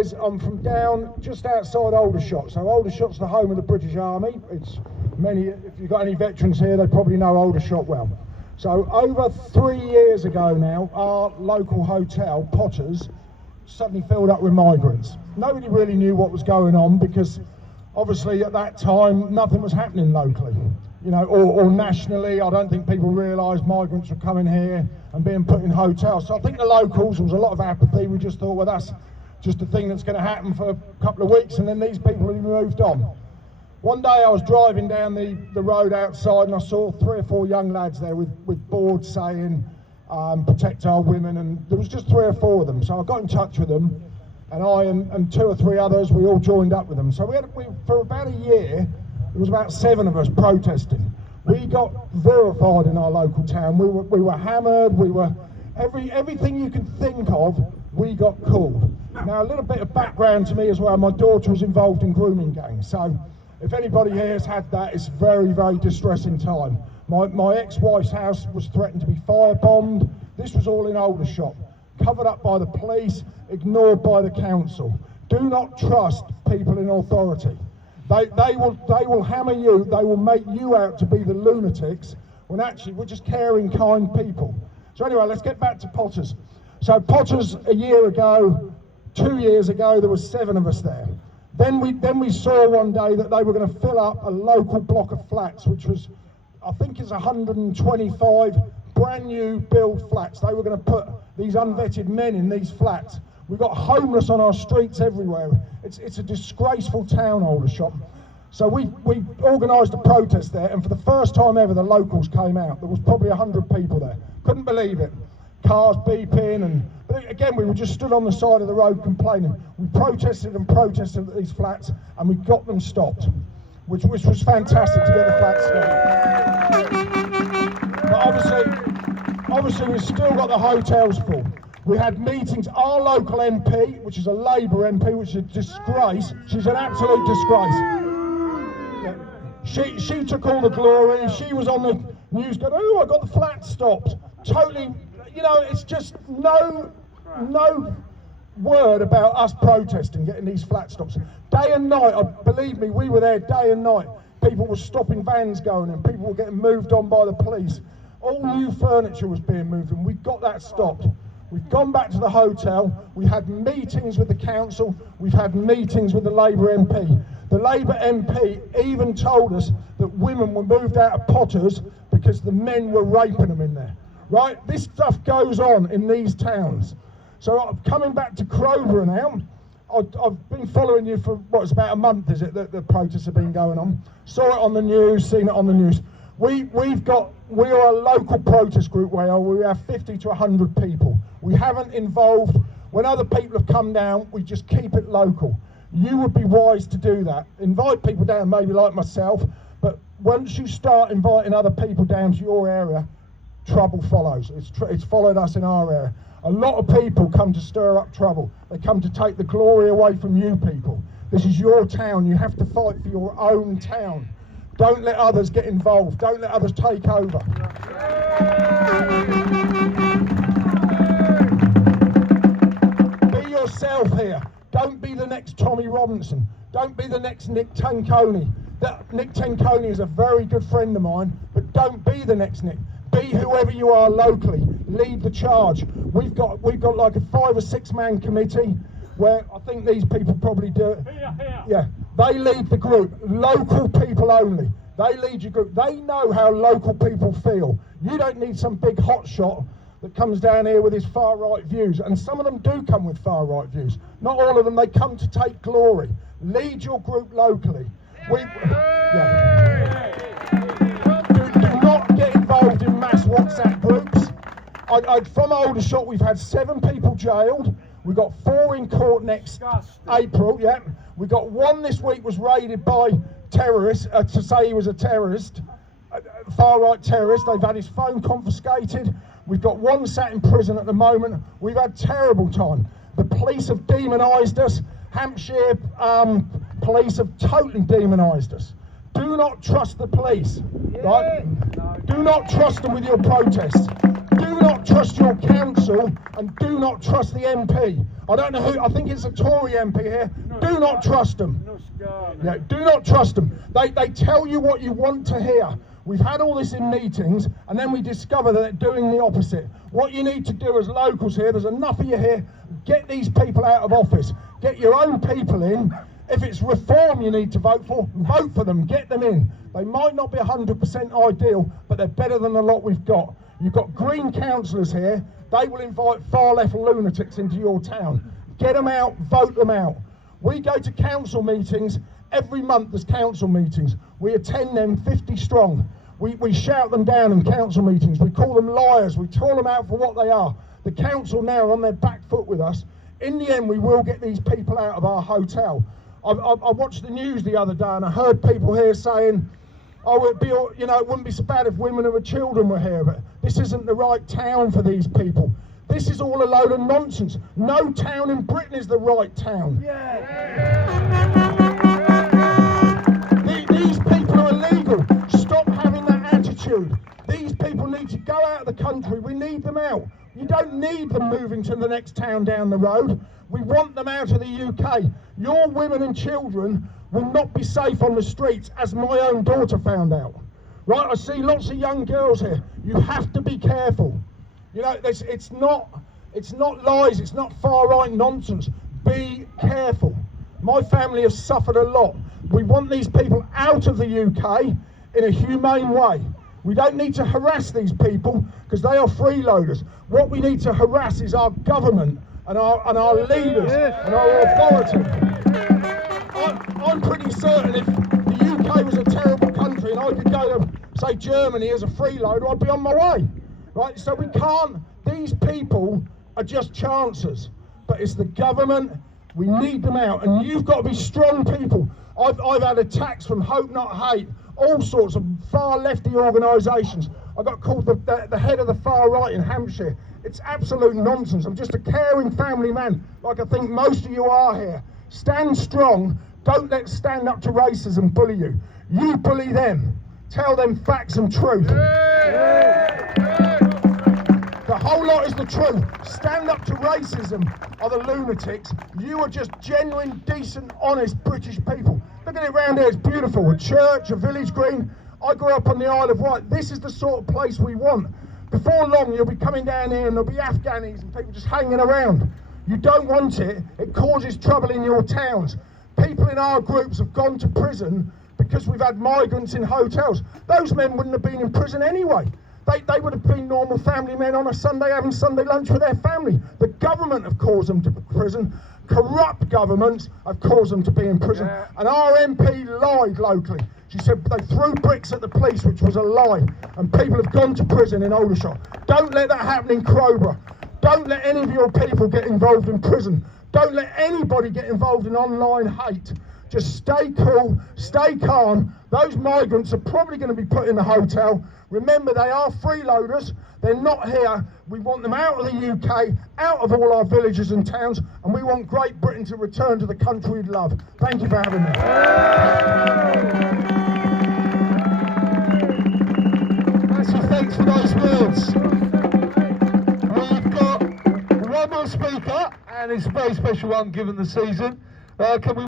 years. I'm from down just outside Aldershot. So Aldershot's the home of the British Army. It's many, if you've got any veterans here, they probably know Aldershot well. So over 3 years ago now, our local hotel, Potter's, suddenly filled up with migrants. Nobody really knew what was going on because obviously at that time nothing was happening locally, you know, or nationally. I don't think people realised migrants were coming here and being put in hotels. So I think the locals, there was a lot of apathy. We just thought, well, that's just a thing that's going to happen for a couple of weeks and then these people have moved on. One day I was driving down the road outside and I saw 3 or 4 young lads there with boards saying protect our women, and there was just 3 or 4 of them. So I got in touch with them, and I and 2 or 3 others, we all joined up with them. So for about a year, there was about 7 of us protesting. We got vilified in our local town. We were hammered. We were everything you can think of. We got called. Now a little bit of background to me as well. My daughter was involved in grooming gangs, so if anybody here has had that, it's very, very distressing time. My ex-wife's house was threatened to be firebombed. This was all in Aldershot, covered up by the police, ignored by the council. Do not trust people in authority. They will hammer you. They will make you out to be the lunatics when actually we're just caring, kind people. So anyway, let's get back to Potter's. So Potter's a year ago, 2 years ago, there were 7 of us there. Then we saw one day that they were going to fill up a local block of flats, which was, I think it's 125 brand new build flats. They were going to put these unvetted men in these flats. We've got homeless on our streets everywhere. It's a disgraceful town, Aldershot. So we organised a protest there, and for the first time ever, the locals came out. There was probably 100 people there. Couldn't believe it. Cars beeping, but again, we were just stood on the side of the road complaining. We protested and protested at these flats, and we got them stopped, which was fantastic to get the flats stopped. But obviously we've still got the hotels full. We had meetings. Our local MP, which is a Labour MP, which is a disgrace. She's an absolute disgrace. She took all the glory. She was on the news going, oh, I got the flat stopped. Totally, you know, it's just no word about us protesting, getting these flat stops. Day and night, believe me, we were there day and night. People were stopping vans going and people were getting moved on by the police. All new furniture was being moved and we got that stopped. We've gone back to the hotel, we had meetings with the council, we've had meetings with the Labour MP. The Labour MP even told us that women were moved out of Potter's because the men were raping them in there. Right? This stuff goes on in these towns. So coming back to Crowborough now, I've been following you for, it's about a month, is it, that the protests have been going on? Saw it on the news, seen it on the news. We are a local protest group where we have 50 to 100 people. We haven't involved, when other people have come down, we just keep it local. You would be wise to do that. Invite people down, maybe like myself, but once you start inviting other people down to your area, trouble follows. It's followed us in our area. A lot of people come to stir up trouble. They come to take the glory away from you people. This is your town. You have to fight for your own town. Don't let others get involved. Don't let others take over. Be yourself here. Don't be the next Tommy Robinson. Don't be the next Nick Tanconi. Nick Tanconi is a very good friend of mine, but don't be the next Nick. Be whoever you are locally. Lead the charge. We've got like a 5 or 6 man committee where I think these people probably do it. Yeah, they lead the group. Local people only. They lead your group. They know how local people feel. You don't need some big hotshot that comes down here with his far right views. And some of them do come with far right views. Not all of them. They come to take glory. Lead your group locally. Do not get involved in mass WhatsApp groups. From Aldershot, we've had 7 people jailed. We've got 4 in court next April. Yeah, we got 1 this week was raided by terrorists to say he was a terrorist, far-right terrorist. They've had his phone confiscated. We've got 1 sat in prison at the moment. We've had terrible time. The police have demonised us. Hampshire police have totally demonised us. Do not trust the police, right? Do not trust them with your protests. Do not trust your council and do not trust the MP. I don't know who, I think it's a Tory MP here. Do not trust them. Yeah, do not trust them. They tell you what you want to hear. We've had all this in meetings, and then we discover that they're doing the opposite. What you need to do as locals here, there's enough of you here, get these people out of office. Get your own people in. If it's reform you need to vote for them, get them in. They might not be 100% ideal, but they're better than a lot we've got. You've got Green councillors here. They will invite far left lunatics into your town. Get them out, vote them out. We go to council meetings. Every month there's council meetings. We attend them 50 strong. We shout them down in council meetings. We call them liars. We call them out for what they are. The council now are on their back foot with us. In the end, we will get these people out of our hotel. I watched the news the other day and I heard people here saying, oh, it wouldn't be so bad if women who were children were here, but this isn't the right town for these people. This is all a load of nonsense. No town in Britain is the right town. These people are illegal. Stop having that attitude. These people need to go out of the country. We need them out. You don't need them moving to the next town down the road. We want them out of the UK. Your women and children will not be safe on the streets, as my own daughter found out. Right, I see lots of young girls here. You have to be careful. You know, it's not lies, it's not far-right nonsense. Be careful. My family has suffered a lot. We want these people out of the UK in a humane way. We don't need to harass these people because they are freeloaders. What we need to harass is our government and our leaders and our authority. I'm pretty certain if the UK was a terrible country and I could go to, say, Germany as a freeloader, I'd be on my way. Right? So we can't, these people are just chancers. But it's the government, we need them out. And you've got to be strong people. I've had attacks from Hope Not Hate, all sorts of far lefty organisations. I got called the head of the far right in Hampshire. It's absolute nonsense. I'm just a caring family man, like I think most of you are here. Stand strong. Don't let stand up to racism bully you. You bully them. Tell them facts and truth. The whole lot is the truth. Stand up to racism are the lunatics. You are just genuine, decent, honest British people. Look at it round here, it's beautiful. A church, a village green. I grew up on the Isle of Wight. This is the sort of place we want. Before long, you'll be coming down here and there'll be Afghanis and people just hanging around. You don't want it. It causes trouble in your towns. People in our groups have gone to prison because we've had migrants in hotels. Those men wouldn't have been in prison anyway. They would have been normal family men on a Sunday having Sunday lunch with their family. The government have caused them to prison. Corrupt governments have caused them to be in prison. And our MP lied locally. She said they threw bricks at the police, which was a lie. And people have gone to prison in Aldershot. Don't let that happen in Crowborough. Don't let any of your people get involved in prison. Don't let anybody get involved in online hate. Just stay cool, stay calm. Those migrants are probably going to be put in a hotel. Remember, they are freeloaders. They're not here. We want them out of the UK, out of all our villages and towns, and we want Great Britain to return to the country we love. Thank you for having me. Massive thanks for those words. We've got one more speaker, and it's a very special one given the season. Can we